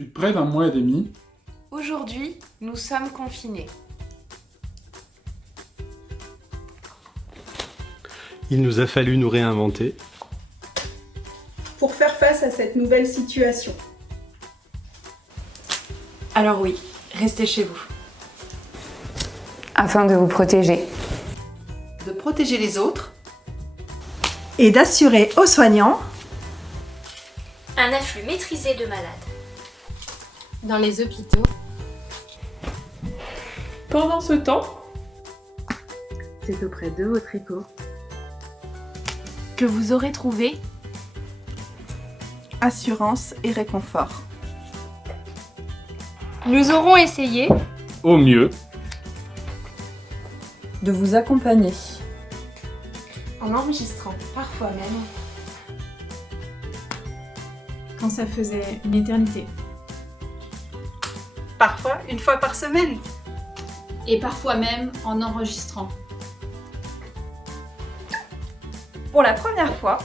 depuis près d'un mois et demi. Aujourd'hui, nous sommes confinés. Il nous a fallu nous réinventer. Pour faire face à cette nouvelle situation. Alors oui, restez chez vous. Afin de vous protéger. De protéger les autres. Et d'assurer aux soignants un afflux maîtrisé de malades. Dans les hôpitaux. Pendant ce temps, c'est auprès de vos tricots Que vous aurez trouvé assurance et réconfort. Nous aurons essayé Au mieux, De vous accompagner. en enregistrant, parfois même. quand ça faisait une éternité. Parfois, une fois par semaine. Et parfois même en enregistrant. Pour la première fois,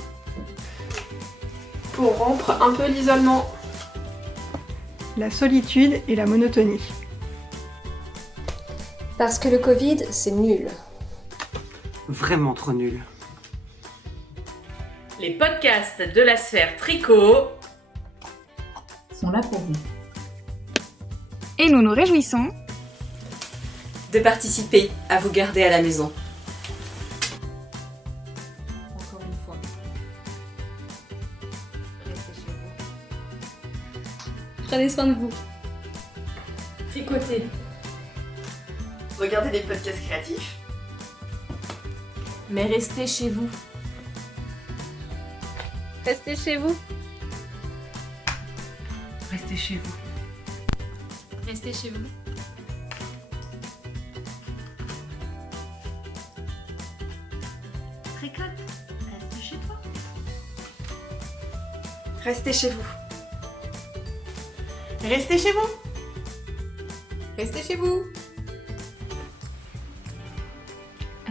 Pour rompre un peu l'isolement. la solitude et la monotonie. Parce que le Covid, c'est nul. Vraiment trop nul. Les podcasts de la sphère tricot Sont là pour vous. et nous nous réjouissons de participer à vous garder à la maison. Encore une fois. Restez chez vous. Prenez soin de vous. Tricotez. Regardez des podcasts créatifs. Mais restez chez vous. Restez chez vous. Restez chez vous. Restez chez vous. Tricote, reste chez toi. Restez chez vous. Restez chez vous. Restez chez vous.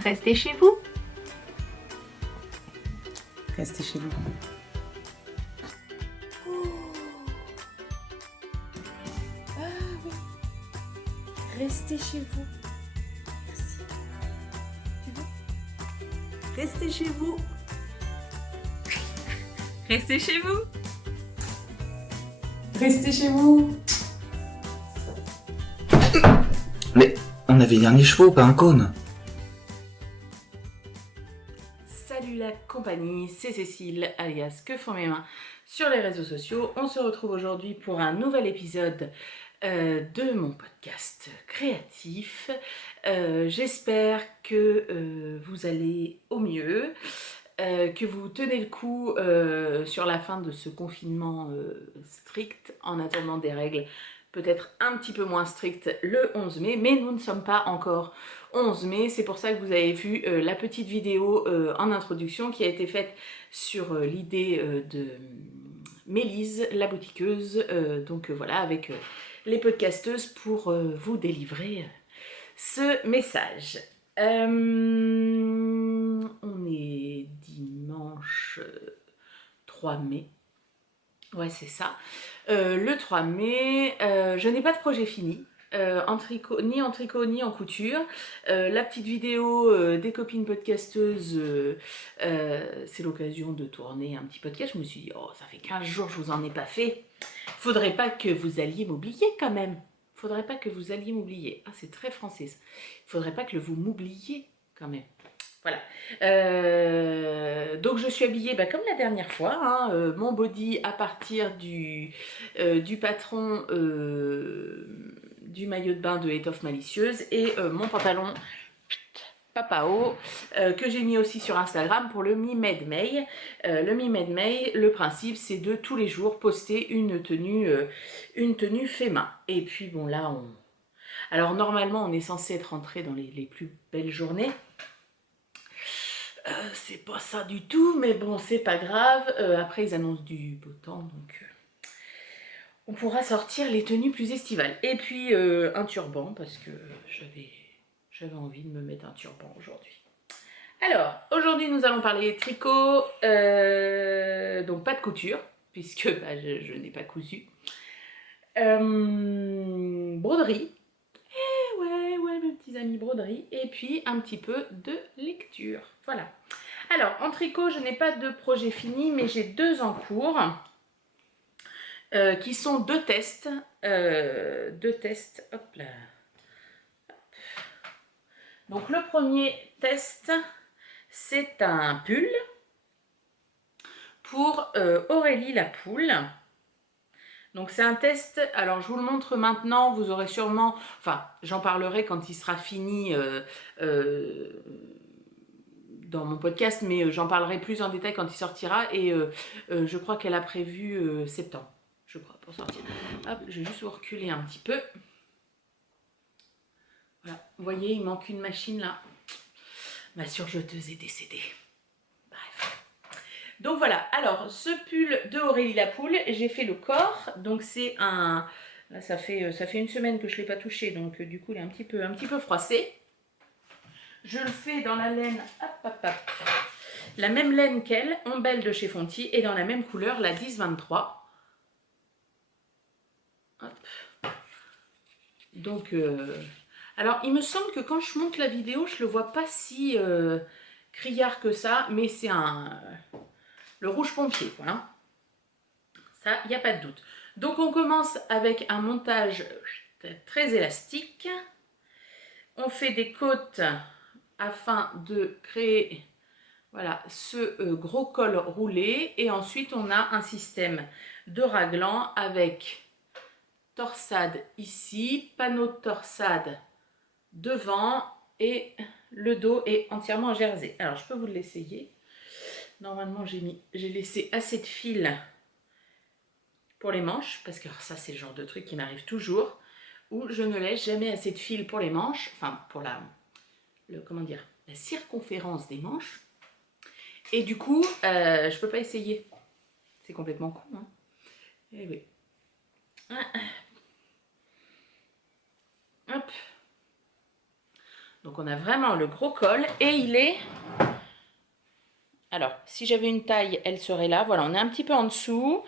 Restez chez vous. Restez chez vous. Restez chez vous. Merci. Tu veux? Restez chez vous. Restez chez vous. Restez chez vous. Mais on avait dernier chevaux, pas un cône. Salut la compagnie, c'est Cécile, alias Que font mes mains sur les réseaux sociaux. On se retrouve aujourd'hui pour un nouvel épisode de mon podcast créatif. J'espère que vous allez au mieux, que vous tenez le coup sur la fin de ce confinement strict en attendant des règles peut-être un petit peu moins strictes le 11 mai, mais nous ne sommes pas encore 11 mai, c'est pour ça que vous avez vu la petite vidéo en introduction qui a été faite sur l'idée de Mélise, la boutiqueuse, donc voilà, avec les podcasteuses pour vous délivrer ce message. On est dimanche 3 mai. Ouais, c'est ça. Le 3 mai, je n'ai pas de projet fini. Ni en tricot ni en couture. La petite vidéo des copines podcasteuses, c'est l'occasion de tourner un petit podcast. Je me suis dit, oh, ça fait 15 jours que je vous en ai pas fait. Faudrait pas que vous alliez m'oublier quand même. Faudrait pas que vous alliez m'oublier. Ah, c'est très français ça. Faudrait pas que vous m'oubliez quand même. Voilà. Donc je suis habillée comme la dernière fois, hein, mon body à partir du patron du maillot de bain de Étoffe Malicieuse et mon pantalon Papao que j'ai mis aussi sur Instagram pour le Mi-Med May. Le Mi-Med May, le principe c'est de tous les jours poster une tenue fait main. Et puis bon là alors normalement on est censé être rentré dans les plus belles journées. C'est pas ça du tout, mais bon, c'est pas grave. Après, ils annoncent du beau temps, donc on pourra sortir les tenues plus estivales. Et puis, un turban, parce que j'avais envie de me mettre un turban aujourd'hui. Alors, aujourd'hui, nous allons parler tricot, donc pas de couture, puisque je n'ai pas cousu. Broderie. Ouais, mes petits amis, broderie. Et puis un petit peu de lecture. Voilà. Alors, en tricot, je n'ai pas de projet fini, mais j'ai 2 en cours. Qui sont 2 tests. 2 tests. Hop là. Donc, le premier test, c'est un pull pour Aurélie la poule. Donc c'est un test, alors je vous le montre maintenant, vous aurez sûrement, enfin j'en parlerai quand il sera fini dans mon podcast, mais j'en parlerai plus en détail quand il sortira et je crois qu'elle a prévu septembre, je crois, pour sortir. Hop, je vais juste vous reculer un petit peu. Voilà, vous voyez, il manque une machine là. Ma surjeteuse est décédée. Bref. Donc voilà, alors ce pull de Aurélie la poule, j'ai fait le corps, donc c'est un... Là ça fait 1 semaine que je ne l'ai pas touché, donc du coup il est un petit peu froissé. Je le fais dans la laine, la même laine qu'elle, Ombelle de chez Fonty, et dans la même couleur, la 10-23. Hop. Donc, alors il me semble que quand je monte la vidéo, je le vois pas si criard que ça, mais c'est le rouge pompier, voilà. Ça, il n'y a pas de doute. Donc on commence avec un montage très élastique. On fait des côtes afin de créer, voilà, ce gros col roulé. Et ensuite on a un système de raglan avec torsade ici, panneau de torsade devant et le dos est entièrement en jersey. Alors je peux vous l'essayer. Normalement j'ai laissé assez de fil pour les manches, parce que ça c'est le genre de truc qui m'arrive toujours, où je ne laisse jamais assez de fil pour les manches, enfin pour la circonférence des manches, et du coup je peux pas essayer, c'est complètement con, hein. Et oui. Hop. Donc on a vraiment le gros col, et il est, alors si j'avais une taille elle serait là, voilà, on est un petit peu en dessous,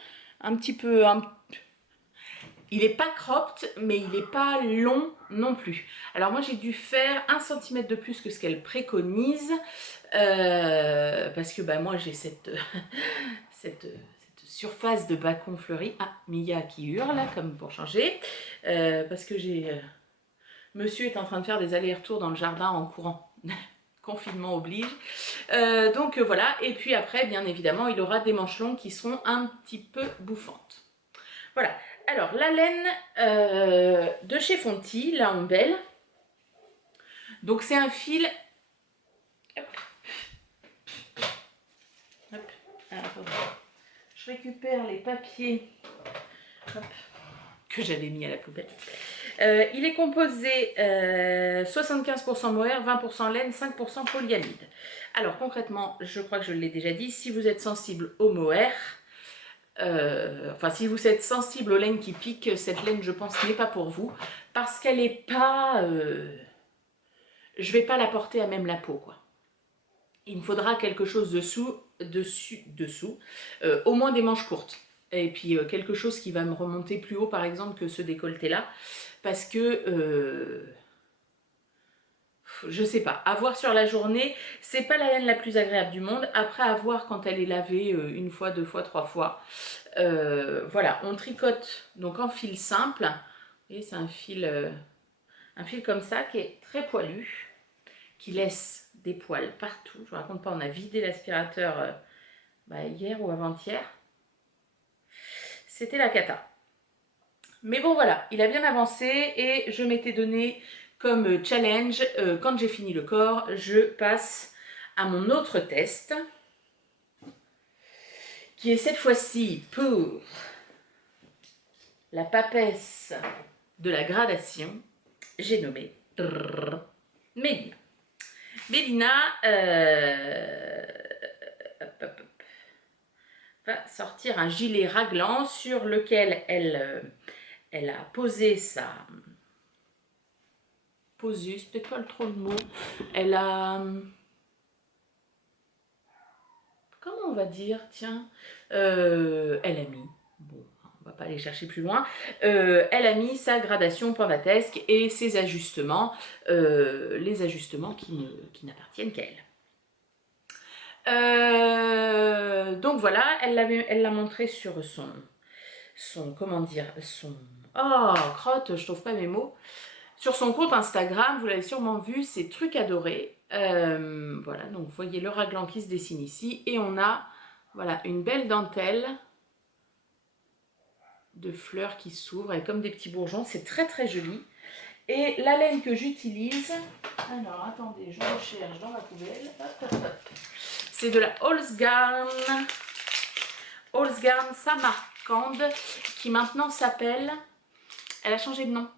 il n'est pas cropped, mais il n'est pas long non plus. Alors moi j'ai dû faire 1 cm de plus que ce qu'elle préconise, parce que bah, moi j'ai cette surface de bacon fleuri. Ah, Mia qui hurle, comme pour changer, parce que monsieur est en train de faire des allers-retours dans le jardin en courant. Confinement oblige. Donc voilà, et puis après, bien évidemment, il aura des manches longues qui seront un petit peu bouffantes. Voilà, alors la laine de chez Fonty, la Ombelle. Donc c'est un fil... Hop. Hop. Alors, je récupère les papiers, hop, que j'avais mis à la poubelle. Il est composé 75% mohair, 20% laine, 5% polyamide. Alors concrètement, je crois que je l'ai déjà dit, si vous êtes sensible au mohair, enfin si vous êtes sensible aux laines qui piquent, cette laine je pense n'est pas pour vous, parce qu'elle n'est pas... je vais pas la porter à même la peau, quoi. Il me faudra quelque chose dessous, au moins des manches courtes. Et puis quelque chose qui va me remonter plus haut par exemple que ce décolleté là, parce que je sais pas, à voir sur la journée, c'est pas la laine la plus agréable du monde. Après, à voir quand elle est lavée 1 fois, 2 fois, 3 fois. Voilà, on tricote donc en fil simple, et c'est un fil comme ça qui est très poilu, qui laisse des poils partout. Je vous raconte pas, on a vidé l'aspirateur hier ou avant-hier. C'était la cata. Mais bon voilà, il a bien avancé et je m'étais donné comme challenge, quand j'ai fini le corps, je passe à mon autre test, qui est cette fois-ci pour la papesse de la gradation. J'ai nommé Mélina. Mélina va sortir un gilet raglan sur lequel elle a posé sa... Posé, c'est peut-être pas trop le mot. Elle a... Comment on va dire, tiens, elle a mis... Bon, va pas aller chercher plus loin, elle a mis sa gradation pentatesque et ses ajustements, les ajustements qui n'appartiennent qu'à elle. Donc voilà, elle l'a montré sur son comment dire, oh crotte, je trouve pas mes mots, sur son compte Instagram, vous l'avez sûrement vu, c'est Trucs Adorés. Voilà, donc vous voyez le raglan qui se dessine ici et on a voilà une belle dentelle de fleurs qui s'ouvrent et comme des petits bourgeons, c'est très très joli. Et la laine que j'utilise, alors attendez, je recherche dans ma poubelle, c'est de la Holzgarn Samarkand qui maintenant s'appelle, elle a changé de nom.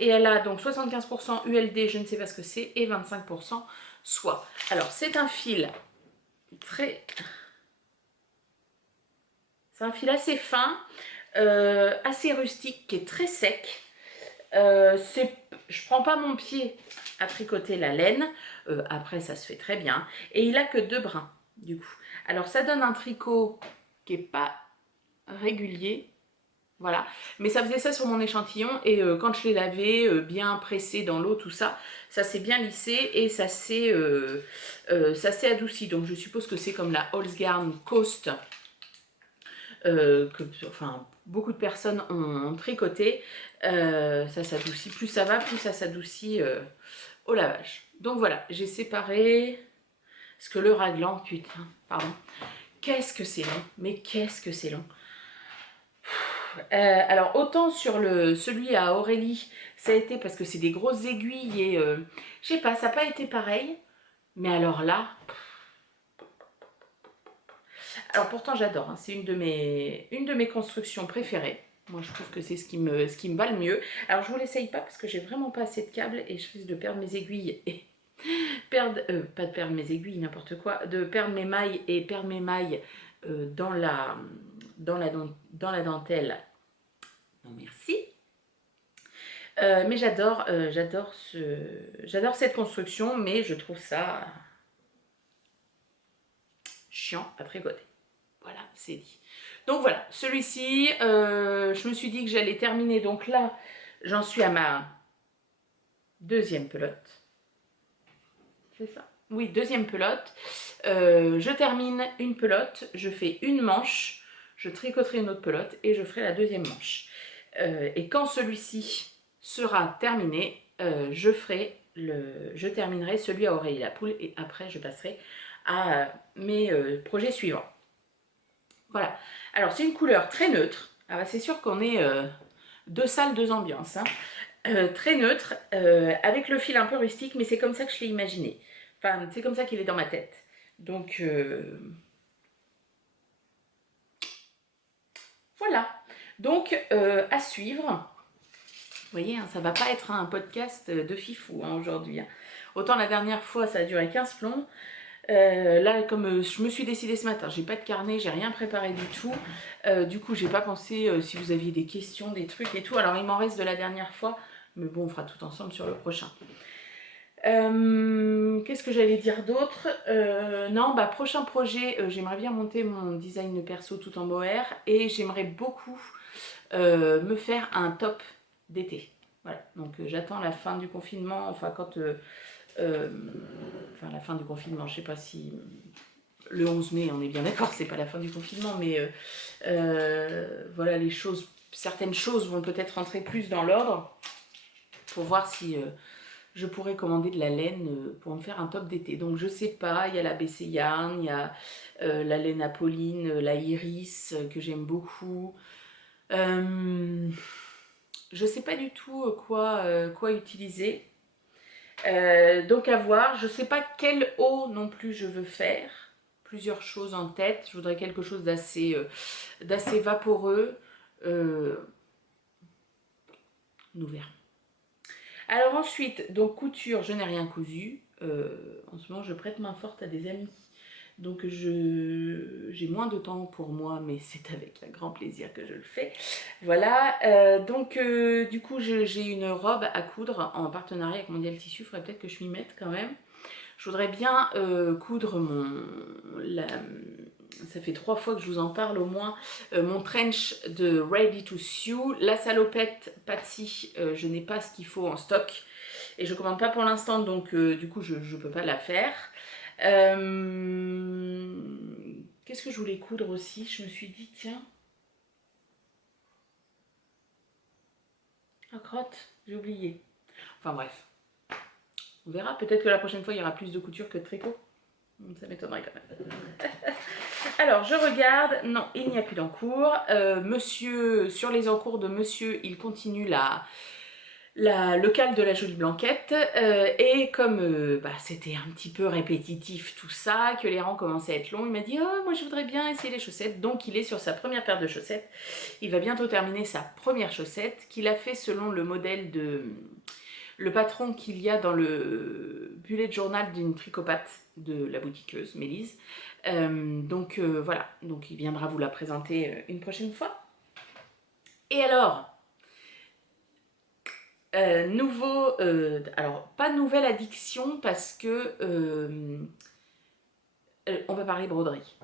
Et elle a donc 75% ULD, je ne sais pas ce que c'est, et 25% soie. Alors c'est un fil c'est un fil assez fin, assez rustique, qui est très sec. Je prends pas mon pied à tricoter la laine, après ça se fait très bien. Et il a que 2 brins du coup. Alors ça donne un tricot qui est pas régulier. Voilà, mais ça faisait ça sur mon échantillon et quand je l'ai lavé, bien pressé dans l'eau, tout ça, ça s'est bien lissé et ça s'est adouci. Donc je suppose que c'est comme la Holzgarn Coast, enfin beaucoup de personnes ont tricoté. Ça s'adoucit, plus ça va, plus ça s'adoucit au lavage. Donc voilà, j'ai séparé, parce que le raglan, putain, pardon, qu'est-ce que c'est long, mais qu'est-ce que c'est long. Alors autant sur celui à Aurélie ça a été parce que c'est des grosses aiguilles et je sais pas, ça n'a pas été pareil, mais alors là, alors pourtant j'adore, hein, c'est une de mes constructions préférées. Moi je trouve que c'est ce qui me va le mieux. Alors je vous l'essaye pas parce que j'ai vraiment pas assez de câbles et je risque de perdre mes aiguilles et pas de perdre mes aiguilles, n'importe quoi, de perdre mes mailles et perdre mes mailles dans la dentelle. Non merci. Mais j'adore cette construction, mais je trouve ça chiant à tricoter. Voilà, c'est dit. Donc voilà, celui-ci, je me suis dit que j'allais terminer. Donc là, j'en suis à ma 2e pelote. C'est ça? Oui, 2e pelote. Je termine une pelote, je fais une manche, je tricoterai une autre pelote et je ferai la 2e manche. Et quand celui-ci sera terminé, je terminerai celui à Aurélie la Poule et après je passerai à mes projets suivants. Voilà. Alors c'est une couleur très neutre. Ah, c'est sûr qu'on est 2 salles, 2 ambiances. Hein. Très neutre, avec le fil un peu rustique, mais c'est comme ça que je l'ai imaginé. Enfin, c'est comme ça qu'il est dans ma tête. Donc, voilà. Donc, à suivre. Vous voyez, hein, ça ne va pas être un podcast de fifou hein, aujourd'hui. Hein. Autant la dernière fois, ça a duré 15 plombs. Là, comme je me suis décidée ce matin, j'ai pas de carnet, j'ai rien préparé du tout. Du coup, j'ai pas pensé si vous aviez des questions, des trucs et tout. Alors, il m'en reste de la dernière fois. Mais bon, on fera tout ensemble sur le prochain. Qu'est-ce que j'allais dire d'autre? Non, bah prochain projet, j'aimerais bien monter mon design perso tout en mohair et j'aimerais beaucoup me faire un top d'été. Voilà, donc j'attends la fin du confinement, enfin quand... enfin la fin du confinement, je sais pas si... Le 11 mai, on est bien d'accord, c'est pas la fin du confinement, mais voilà, les choses, certaines choses vont peut-être rentrer plus dans l'ordre pour voir si... je pourrais commander de la laine pour me faire un top d'été. Donc je sais pas, il y a la BC Yarn, il y a la laine Apolline, la Iris que j'aime beaucoup. Je sais pas du tout quoi utiliser. Donc à voir. Je sais pas quelle eau non plus je veux faire. Plusieurs choses en tête. Je voudrais quelque chose d'assez vaporeux. Nous verrons. Alors ensuite, donc couture, je n'ai rien cousu. En ce moment, je prête main forte à des amis. Donc j'ai moins de temps pour moi, mais c'est avec un grand plaisir que je le fais. Voilà, donc du coup, j'ai une robe à coudre en partenariat avec Mondial Tissu. Il faudrait peut-être que je m'y mette quand même. Je voudrais bien coudre ça fait 3 fois que je vous en parle au moins, mon trench de Ready to Sew. La salopette Patsy, je n'ai pas ce qu'il faut en stock et je commande pas pour l'instant, donc du coup je peux pas la faire. Qu'est-ce que je voulais coudre aussi? Je me suis dit tiens, ah crotte, j'ai oublié. Enfin bref, on verra, peut-être que la prochaine fois il y aura plus de couture que de tricot. Ça m'étonnerait quand même. Alors je regarde, non il n'y a plus d'encours. Monsieur, sur les encours de monsieur, il continue le cal de la jolie blanquette. Et comme c'était un petit peu répétitif tout ça, que les rangs commençaient à être longs, il m'a dit oh moi je voudrais bien essayer les chaussettes. Donc il est sur sa première paire de chaussettes. Il va bientôt terminer sa première chaussette qu'il a fait selon le modèle de... le patron qu'il y a dans le bullet journal d'une tricopathe de la boutiqueuse Mélise. Voilà, donc il viendra vous la présenter une prochaine fois. Et alors, alors pas nouvelle addiction parce que on va parler broderie.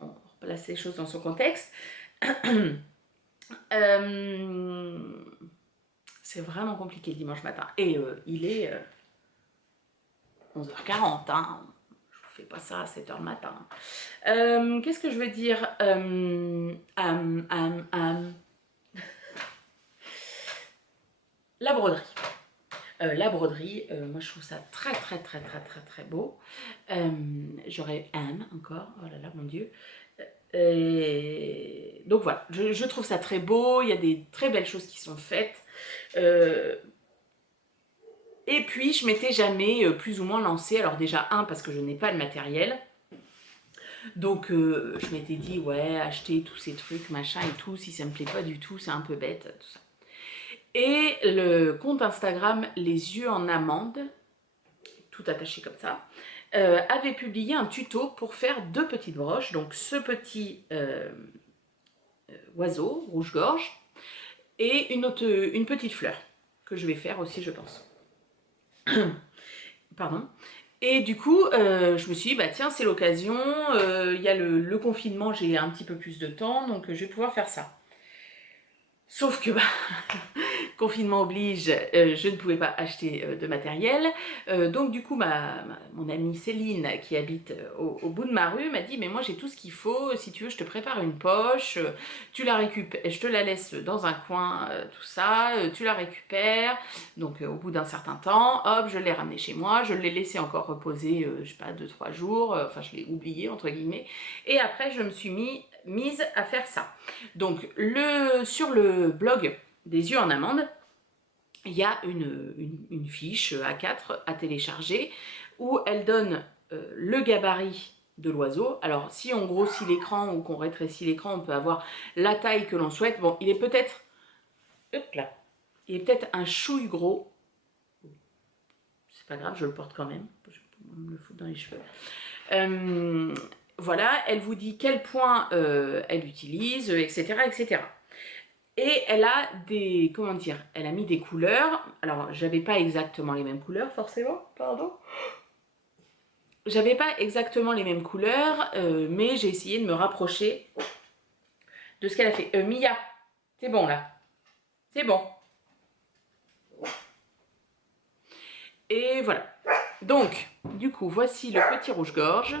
On replace les choses dans son contexte. C'est vraiment compliqué le dimanche matin. Et il est 11h40, hein. Je vous fais pas ça à 7h le matin. Qu'est-ce que je veux dire? La broderie. La broderie, moi je trouve ça très beau. J'aurais encore, oh là là mon dieu. Donc voilà, je trouve ça très beau, il y a des très belles choses qui sont faites. Et puis je m'étais jamais plus ou moins lancée, alors déjà parce que je n'ai pas le matériel. Donc je m'étais dit ouais, acheter tous ces trucs machin et tout, si ça me plaît pas du tout, c'est un peu bête tout ça. Et le compte Instagram Les Yeux en Amande, tout attaché comme ça, avait publié un tuto pour faire 2 petites broches. Donc ce petit oiseau, rouge-gorge, et une petite fleur, que je vais faire aussi je pense. Pardon. Et du coup, je me suis dit, bah tiens, c'est l'occasion, il y a le confinement, j'ai un petit peu plus de temps, donc je vais pouvoir faire ça. Sauf que, confinement oblige, je ne pouvais pas acheter de matériel. Donc du coup, mon amie Céline, qui habite au bout de ma rue, m'a dit, mais moi j'ai tout ce qu'il faut, si tu veux, je te prépare une poche, tu la récupères, je te la laisse dans un coin, tout ça, tu la récupères. Donc au bout d'un certain temps, hop, je l'ai ramenée chez moi, je l'ai laissé encore reposer, je sais pas, 2-3 jours, enfin je l'ai oublié, entre guillemets. Et après, je me suis mise à faire ça. Donc sur le blog des Yeux en Amande, il y a une fiche A4 à télécharger où elle donne le gabarit de l'oiseau. Alors si on grossit l'écran ou qu'on rétrécit l'écran, on peut avoir la taille que l'on souhaite. Bon, il est peut-être un chouille gros. C'est pas grave, je le porte quand même. Je vais me le foutre dans les cheveux. Voilà, elle vous dit quel point elle utilise, etc., etc. Et elle a des, comment dire, elle a mis des couleurs. Alors, j'avais pas exactement les mêmes couleurs, forcément, pardon. J'avais pas exactement les mêmes couleurs, mais j'ai essayé de me rapprocher de ce qu'elle a fait. Mia, c'est bon là. C'est bon. Et voilà. Donc, du coup, voici le petit rouge-gorge.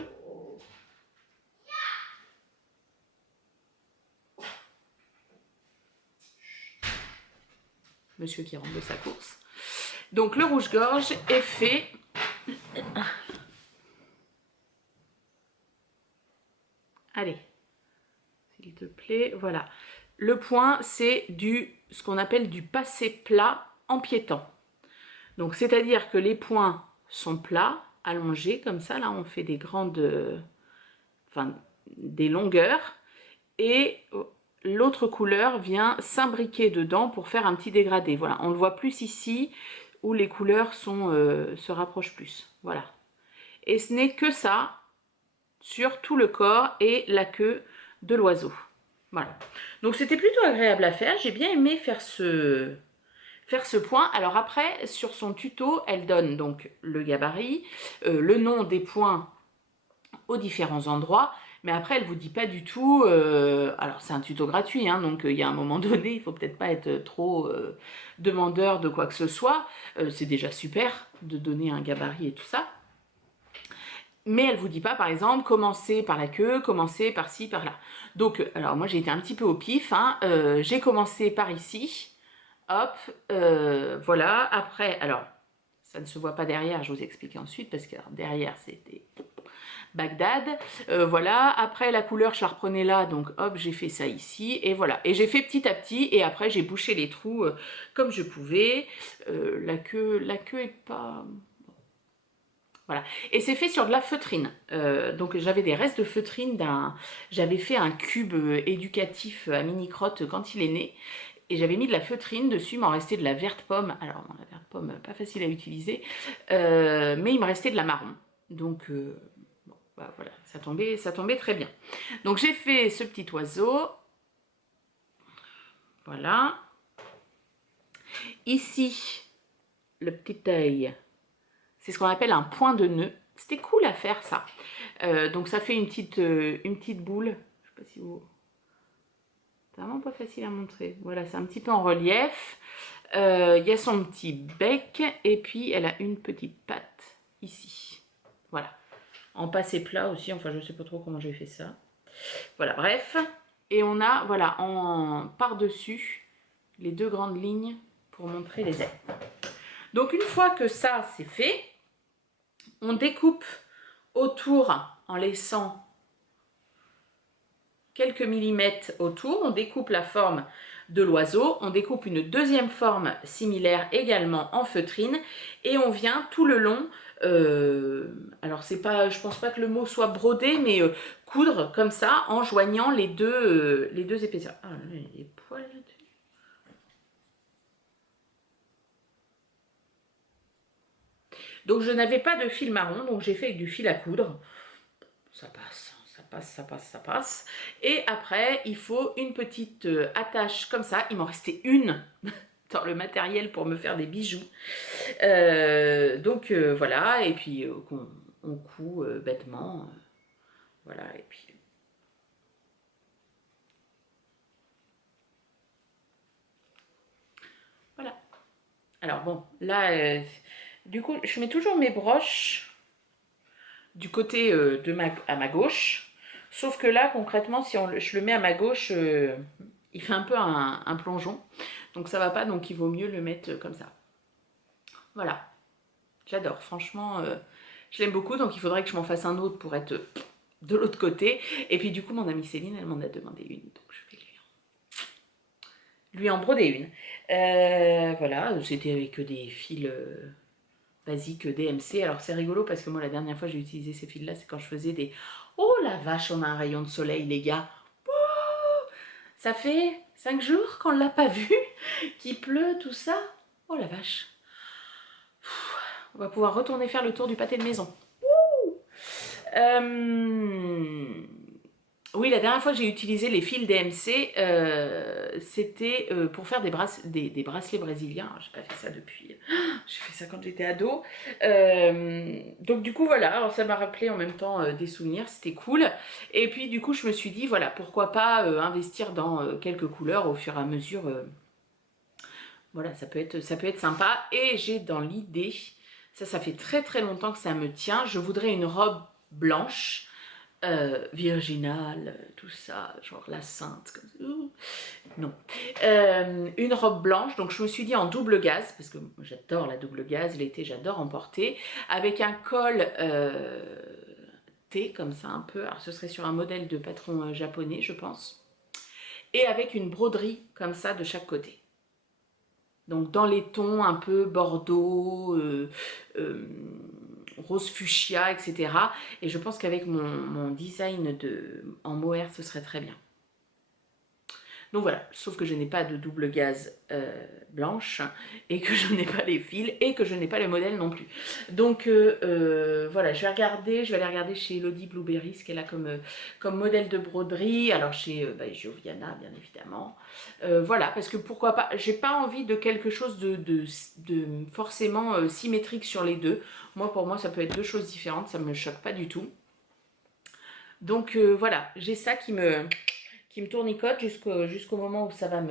Monsieur qui rentre de sa course. Donc le rouge-gorge est fait. Allez, s'il te plaît, voilà. Le point, c'est ce qu'on appelle du passé plat empiétant. Donc c'est-à-dire que les points sont plats, allongés comme ça. Là, on fait des grandes, des longueurs, et l'autre couleur vient s'imbriquer dedans pour faire un petit dégradé. Voilà, on le voit plus ici où les couleurs se rapprochent plus. Voilà. Et ce n'est que ça sur tout le corps et la queue de l'oiseau. Voilà. Donc c'était plutôt agréable à faire. J'ai bien aimé faire faire ce point. Alors après, sur son tuto, elle donne donc le gabarit, le nom des points aux différents endroits, mais après elle vous dit pas du tout, alors c'est un tuto gratuit, hein, donc il y a un moment donné, il faut peut-être pas être trop demandeur de quoi que ce soit, c'est déjà super de donner un gabarit et tout ça, mais elle vous dit pas par exemple commencer par la queue, commencer par ci, par là. Donc alors moi j'ai été un petit peu au pif, hein, j'ai commencé par ici, hop, voilà, après, alors ça ne se voit pas derrière, je vous explique ensuite, parce que alors, derrière c'était Bagdad, voilà, après la couleur je la reprenais là, donc hop j'ai fait ça ici, et voilà, et j'ai fait petit à petit, et après j'ai bouché les trous comme je pouvais, la queue est pas... Voilà, et c'est fait sur de la feutrine, donc j'avais des restes de feutrine j'avais fait un cube éducatif à mini-crotte quand il est né, et j'avais mis de la feutrine dessus, il m'en restait de la verte pomme, alors non, la verte pomme pas facile à utiliser, mais il me restait de la marron, donc bon, bah, voilà, ça tombait très bien. Donc j'ai fait ce petit oiseau, voilà, ici le petit œil, c'est ce qu'on appelle un point de nœud, c'était cool à faire ça, donc ça fait une petite boule, je sais pas si vous... C'est vraiment pas facile à montrer. Voilà, c'est un petit peu en relief. Il y a son petit bec et puis elle a une petite patte ici. Voilà. En passé plat aussi. Enfin, je sais pas trop comment j'ai fait ça. Voilà, bref. Et on a, voilà, en par-dessus les deux grandes lignes pour montrer les ailes. Donc, une fois que ça, c'est fait, on découpe autour en laissant quelques millimètres autour, on découpe la forme de l'oiseau, on découpe une deuxième forme similaire également en feutrine et on vient tout le long, alors c'est pas, je pense pas que le mot soit brodé, mais coudre comme ça en joignant les deux épaisseurs. Ah là, il y a des poils là-dessus. Donc je n'avais pas de fil marron, donc j'ai fait avec du fil à coudre, ça passe. Ça passe. Et après, il faut une petite attache comme ça. Il m'en restait une dans le matériel pour me faire des bijoux. Donc voilà, et puis on coud bêtement. Voilà, et puis... Voilà. Alors bon, là, du coup, je mets toujours mes broches du côté à ma gauche. Sauf que là, concrètement, si je le mets à ma gauche, il fait un peu un plongeon. Donc ça va pas, donc il vaut mieux le mettre comme ça. Voilà. J'adore, franchement, je l'aime beaucoup. Donc il faudrait que je m'en fasse un autre pour être de l'autre côté. Et puis du coup, mon amie Céline, elle m'en a demandé une. Donc je vais lui en broder une. Voilà, c'était avec des fils... basique DMC. Alors c'est rigolo parce que moi la dernière fois j'ai utilisé ces fils là, c'est quand je faisais des... Oh la vache, on a un rayon de soleil les gars. Oh, ça fait 5 jours qu'on ne l'a pas vu, qu'il pleut, tout ça. Oh la vache. On va pouvoir retourner faire le tour du pâté de maison. Oui, la dernière fois que j'ai utilisé les fils DMC, c'était pour faire des bracelets brésiliens. J'ai pas fait ça depuis... J'ai fait ça quand j'étais ado. Donc du coup, voilà, alors ça m'a rappelé en même temps des souvenirs, c'était cool. Et puis du coup, je me suis dit, voilà, pourquoi pas investir dans quelques couleurs au fur et à mesure. Voilà, ça peut être sympa. Et j'ai dans l'idée, ça fait très longtemps que ça me tient, je voudrais une robe blanche, virginale, tout ça, genre la sainte, comme ça. Non. Une robe blanche, donc je me suis dit en double gaze, parce que j'adore la double gaze, l'été j'adore en porter, avec un col T, comme ça un peu, alors ce serait sur un modèle de patron japonais, je pense, et avec une broderie comme ça de chaque côté. Donc dans les tons un peu bordeaux, rose fuchsia, etc. Et je pense qu'avec mon design en mohair, ce serait très bien. Donc voilà, sauf que je n'ai pas de double gaze blanche et que je n'ai pas les fils et que je n'ai pas le modèle non plus. Donc voilà, je vais aller regarder chez Elodie Blueberry ce qu'elle a comme modèle de broderie. Alors chez Giovanna bien évidemment. Voilà, parce que pourquoi pas, j'ai pas envie de quelque chose de forcément symétrique sur les deux. Pour moi ça peut être deux choses différentes, ça me choque pas du tout. Donc voilà, j'ai ça qui me tournicote jusqu'au moment où ça va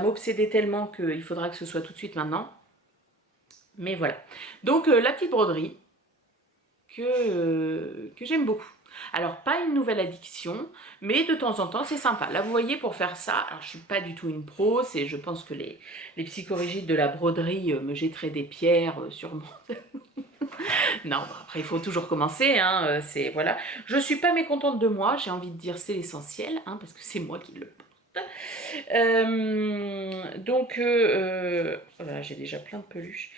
m'obséder tellement qu'il faudra que ce soit tout de suite maintenant. Mais voilà. Donc la petite broderie que j'aime beaucoup. Alors pas une nouvelle addiction, mais de temps en temps c'est sympa. Là vous voyez, pour faire ça, alors je suis pas du tout une pro, je pense que les psychorigides de la broderie me jetteraient des pierres sur mon... Non, après il faut toujours commencer, hein, voilà. Je suis pas mécontente de moi, j'ai envie de dire c'est l'essentiel, hein, parce que c'est moi qui le porte. Donc, voilà, j'ai déjà plein de peluches.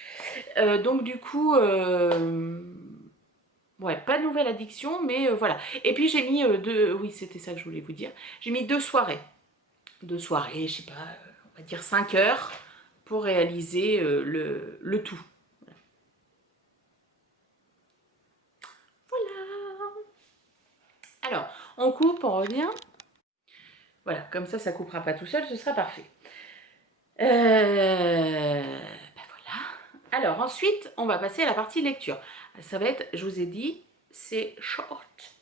Donc du coup, ouais, pas de nouvelle addiction, mais voilà. Et puis j'ai mis oui c'était ça que je voulais vous dire, j'ai mis 2 soirées. 2 soirées, je sais pas, on va dire 5 heures pour réaliser le tout. Alors, on coupe, on revient. Voilà, comme ça coupera pas tout seul, ce sera parfait. Voilà. Alors, ensuite, on va passer à la partie lecture. Ça va être, je vous ai dit, c'est short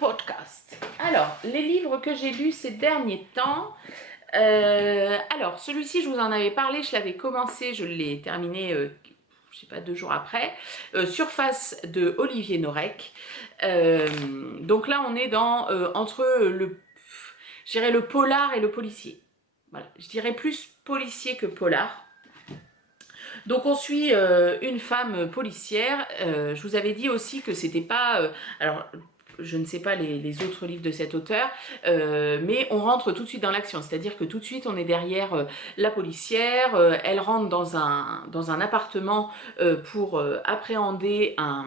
podcast. Alors, les livres que j'ai lus ces derniers temps. Alors, celui-ci, je vous en avais parlé, je l'avais commencé, je l'ai terminé... je sais pas, 2 jours après, Surface de Olivier Norek. Donc là on est dans entre je dirais le polar et le policier. Voilà, je dirais plus policier que polar. Donc on suit une femme policière. Je vous avais dit aussi que c'était pas alors je ne sais pas les autres livres de cet auteur, mais on rentre tout de suite dans l'action, c'est-à-dire que tout de suite on est derrière la policière, elle rentre dans un appartement pour appréhender un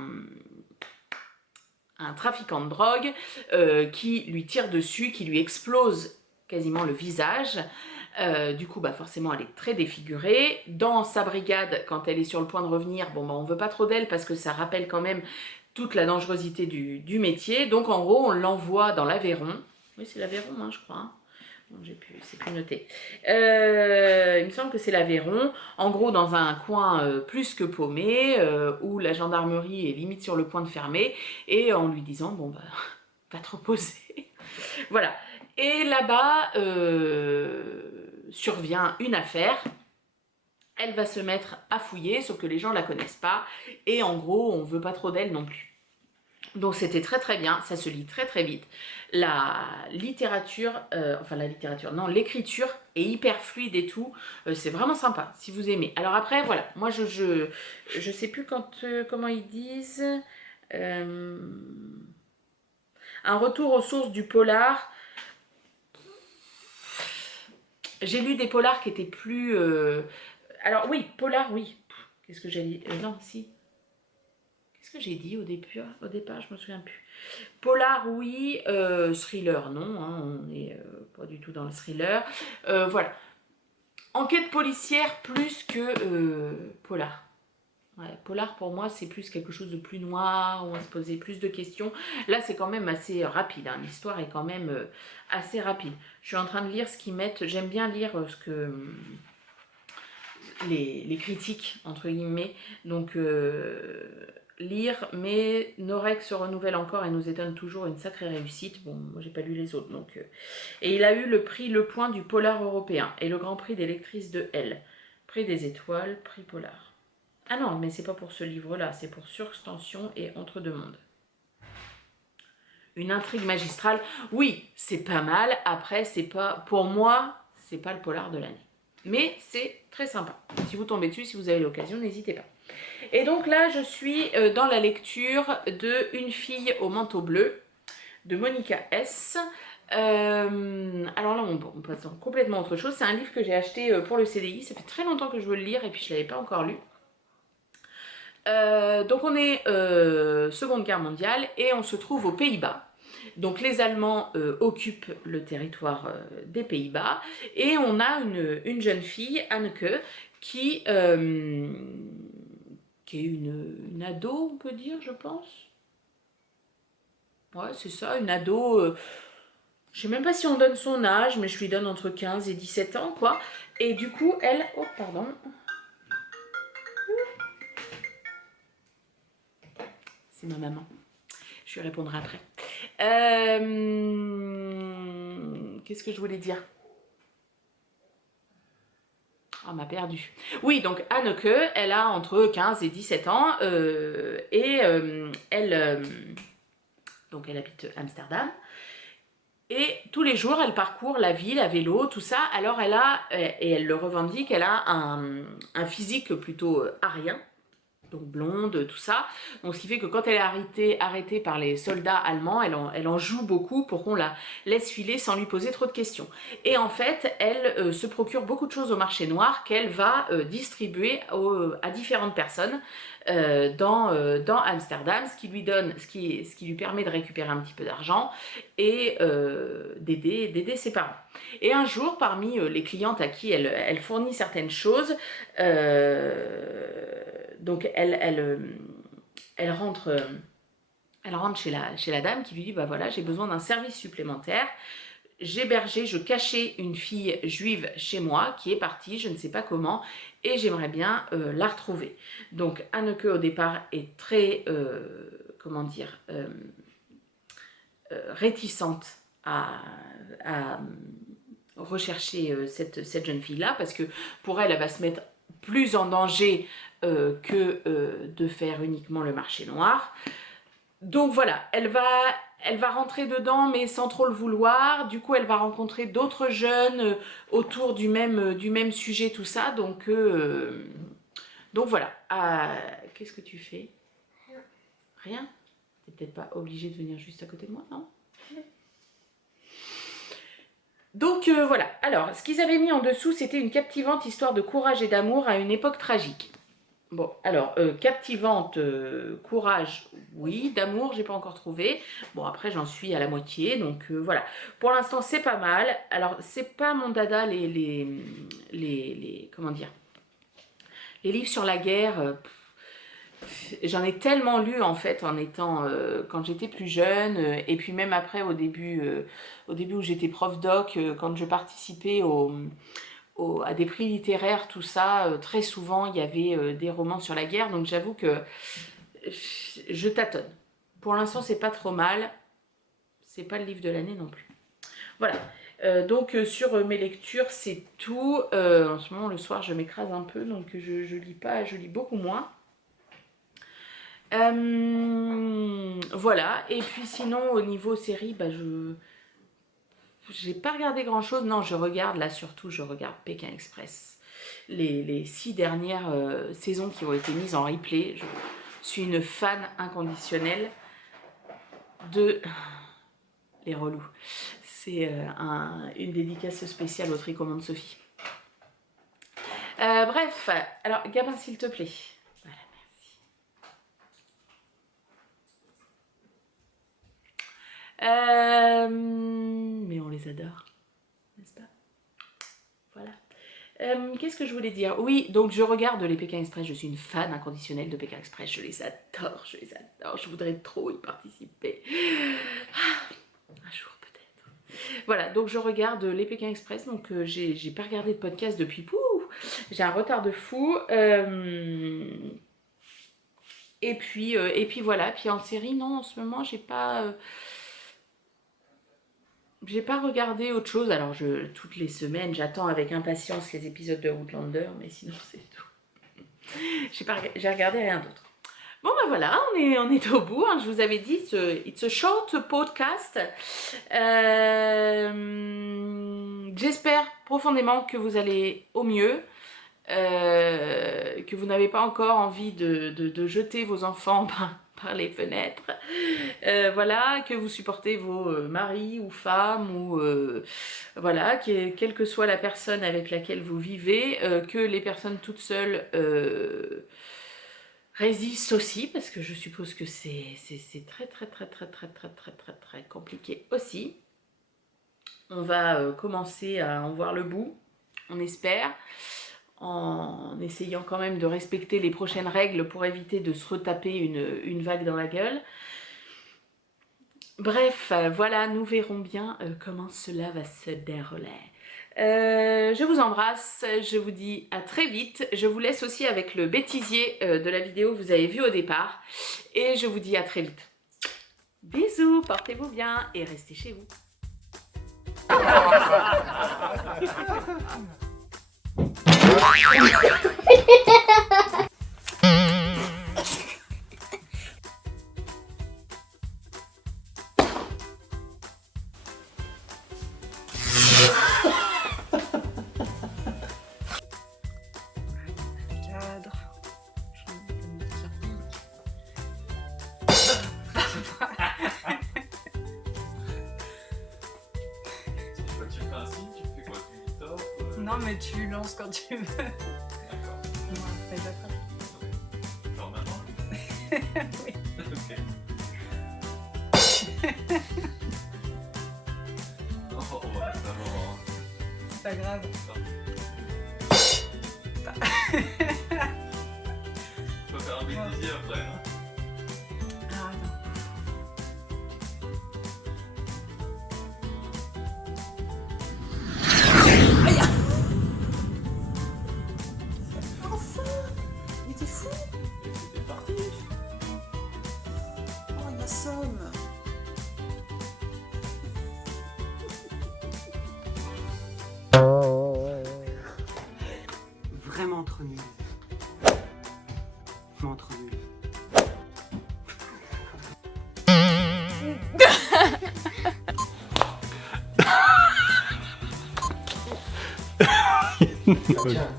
trafiquant de drogue qui lui tire dessus, qui lui explose quasiment le visage. Du coup forcément elle est très défigurée. Dans sa brigade, quand elle est sur le point de revenir, on veut pas trop d'elle parce que ça rappelle quand même toute la dangerosité du métier. Donc en gros on l'envoie dans l'Aveyron. Oui c'est l'Aveyron hein, je crois. Hein. Bon, c'est plus noté. Il me semble que c'est l'Aveyron. En gros dans un coin plus que paumé, où la gendarmerie est limite sur le point de fermer, et en lui disant va te reposer. Voilà. Et là-bas survient une affaire. Elle va se mettre à fouiller, sauf que les gens ne la connaissent pas. Et en gros, on ne veut pas trop d'elle non plus. Donc c'était très très bien, ça se lit très très vite. L'écriture est hyper fluide et tout. C'est vraiment sympa, si vous aimez. Alors après, voilà, moi je sais plus comment ils disent. Un retour aux sources du polar. J'ai lu des polars qui étaient plus... Alors oui, polar, oui. Qu'est-ce que j'ai dit non, si. Qu'est-ce que j'ai dit au départ, je me souviens plus. Polar, oui. Thriller, non. Hein, on n'est pas du tout dans le thriller. Voilà. Enquête policière plus que polar. Ouais, polar pour moi c'est plus quelque chose de plus noir, où on va se poser plus de questions. Là c'est quand même assez rapide, hein. L'histoire est quand même assez rapide. Je suis en train de lire ce qu'ils mettent, j'aime bien lire ce que les critiques entre guillemets, donc lire, mais Norek se renouvelle encore et nous étonne toujours, une sacrée réussite. Bon, moi j'ai pas lu les autres donc. Et il a eu le prix Le Point du Polar européen et le grand prix des lectrices de Elle, prix des étoiles, prix Polar. Ah non, mais c'est pas pour ce livre-là, c'est pour Surextension et Entre deux mondes. Une intrigue magistrale, oui, c'est pas mal. Après, c'est pas, pour moi, c'est pas le polar de l'année. Mais c'est très sympa. Si vous tombez dessus, si vous avez l'occasion, n'hésitez pas. Et donc là, je suis dans la lecture de Une fille au manteau bleu, de Monica S. Alors là, on passe dans complètement autre chose. C'est un livre que j'ai acheté pour le CDI. Ça fait très longtemps que je veux le lire et puis je ne l'avais pas encore lu. Donc on est Seconde Guerre mondiale et on se trouve aux Pays-Bas. Donc les Allemands occupent le territoire des Pays-Bas et on a une jeune fille, Anneke, qui est une ado, on peut dire, je pense. Ouais, c'est ça, une ado. Je sais même pas si on donne son âge, mais je lui donne entre 15 et 17 ans, quoi. Et du coup, elle... Oh, pardon. C'est ma maman. Je lui répondrai après. Qu'est-ce que je voulais dire? Ah, m'a perdu. Oui, donc Anneke, elle a entre 15 et 17 ans donc elle habite Amsterdam. Et tous les jours, elle parcourt la ville à vélo, tout ça. Alors elle a, et elle le revendique, elle a un physique plutôt arien. Donc blonde, tout ça. Donc ce qui fait que quand elle est arrêtée par les soldats allemands, elle en joue beaucoup pour qu'on la laisse filer sans lui poser trop de questions. Et en fait, elle se procure beaucoup de choses au marché noir qu'elle va distribuer à différentes personnes dans Amsterdam, ce qui lui permet de récupérer un petit peu d'argent et d'aider ses parents. Et un jour, parmi les clientes à qui elle fournit certaines choses, donc elle rentre chez la dame qui lui dit, bah voilà, j'ai besoin d'un service supplémentaire. Je cachais une fille juive chez moi qui est partie, je ne sais pas comment, et j'aimerais bien la retrouver. Donc Anneke au départ est très, réticente à rechercher cette jeune fille-là, parce que pour elle va se mettre plus en danger que de faire uniquement le marché noir. Donc voilà, elle va rentrer dedans mais sans trop le vouloir. Du coup elle va rencontrer d'autres jeunes autour du même sujet, tout ça. Donc voilà. Qu'est-ce que tu fais? Rien? T'es peut-être pas obligé de venir juste à côté de moi, non? Donc voilà, alors ce qu'ils avaient mis en dessous, c'était une captivante histoire de courage et d'amour à une époque tragique. Bon, alors, captivante, courage, oui, d'amour, j'ai pas encore trouvé. Bon, après, j'en suis à la moitié, donc voilà. Pour l'instant, c'est pas mal. Alors, c'est pas mon dada, comment dire, les livres sur la guerre, j'en ai tellement lu, en fait, quand j'étais plus jeune, et puis même après, au début où j'étais prof doc, quand je participais à des prix littéraires, tout ça, très souvent il y avait des romans sur la guerre, donc j'avoue que je tâtonne. Pour l'instant c'est pas trop mal, c'est pas le livre de l'année non plus. Voilà, donc sur mes lectures c'est tout. En ce moment le soir je m'écrase un peu, donc je lis pas, je lis beaucoup moins. Voilà, et puis sinon au niveau série, bah j'ai pas regardé grand chose, non je regarde là surtout, je regarde Pékin Express. Les 6 dernières saisons qui ont été mises en replay, je suis une fan inconditionnelle de les relous. C'est une dédicace spéciale au Tricot de Sophie. Bref, alors Gabin s'il te plaît. Voilà, merci. Mais on les adore, n'est-ce pas? Voilà. Qu'est-ce que je voulais dire? Oui, donc je regarde les Pékin Express, je suis une fan inconditionnelle de Pékin Express, je les adore, je voudrais trop y participer. Un jour peut-être. Voilà, donc je regarde les Pékin Express, donc j'ai pas regardé de podcast depuis, j'ai un retard de fou. Et puis voilà, puis en série, non, en ce moment, j'ai pas regardé autre chose. Alors, toutes les semaines, j'attends avec impatience les épisodes de Outlander, mais sinon, c'est tout. J'ai regardé rien d'autre. Bon, ben voilà, on est au bout. Hein. Je vous avais dit, it's a short podcast. J'espère profondément que vous allez au mieux. Que vous n'avez pas encore envie de jeter vos enfants par les fenêtres, voilà, que vous supportez vos maris ou femmes ou voilà, quelle que soit la personne avec laquelle vous vivez, que les personnes toutes seules résiste aussi, parce que je suppose que c'est très compliqué aussi. On va commencer à en voir le bout, on espère, en essayant quand même de respecter les prochaines règles pour éviter de se retaper une vague dans la gueule. Bref, voilà, nous verrons bien comment cela va se dérouler. Je vous embrasse, je vous dis à très vite. Je vous laisse aussi avec le bêtisier de la vidéo que vous avez vu au départ. Et je vous dis à très vite. Bisous, portez-vous bien et restez chez vous. Non, mais tu lances quand tu veux. D'accord. Moi, après, j'attrape. Genre maintenant? Oui. Ok. Oh, ouais, ça va. C'est pas grave. On peut faire un bêtisier après, non? Ah, attends. Mais t'es fou? C'était parti. Oh, il m'assomme. Vraiment trop nul. Vraiment trop nul.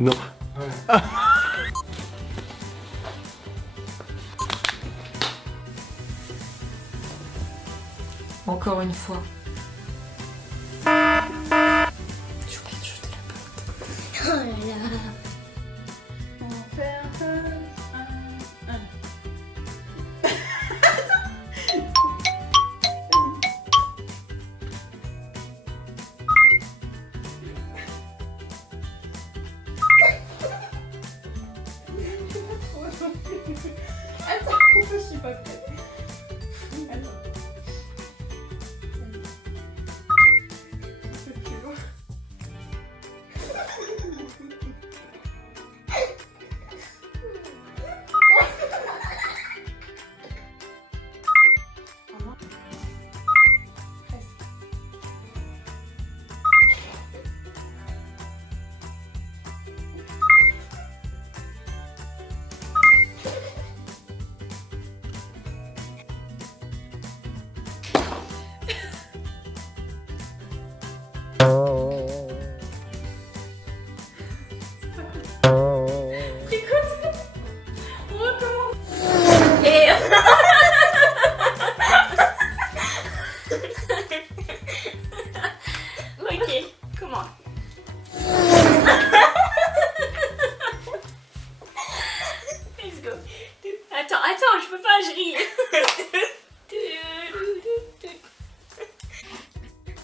Non. Encore une fois. Oh là là. On va faire un. Attends, je suis pas prête. Attends. Un peu plus loin. Ok, comment? Let's go. Attends, je peux pas, je ris.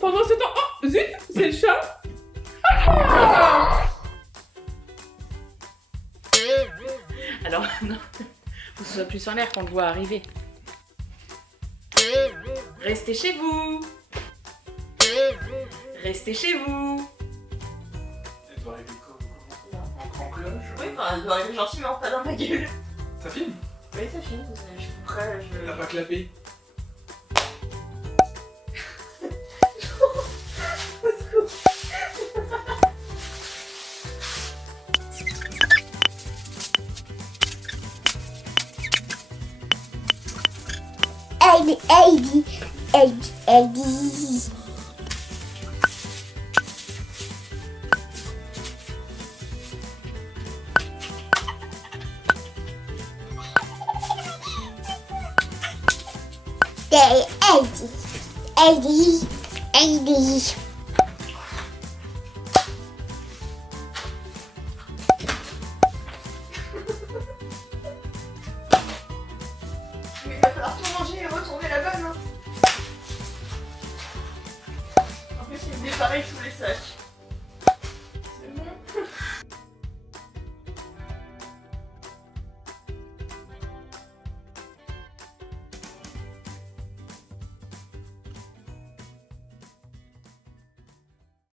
Pendant ce temps... Oh, zut, c'est le chat. Alors, non, faut que ce soit plus en l'air qu'on le voit arriver. Restez chez vous. Restez chez vous. Elle doit arriver en grand cloche. Oui, enfin, elle doit arriver gentiment, pas dans ma gueule. Ça filme? Oui, ça filme. Je suis prêt. T'as pas clapé? Eddie.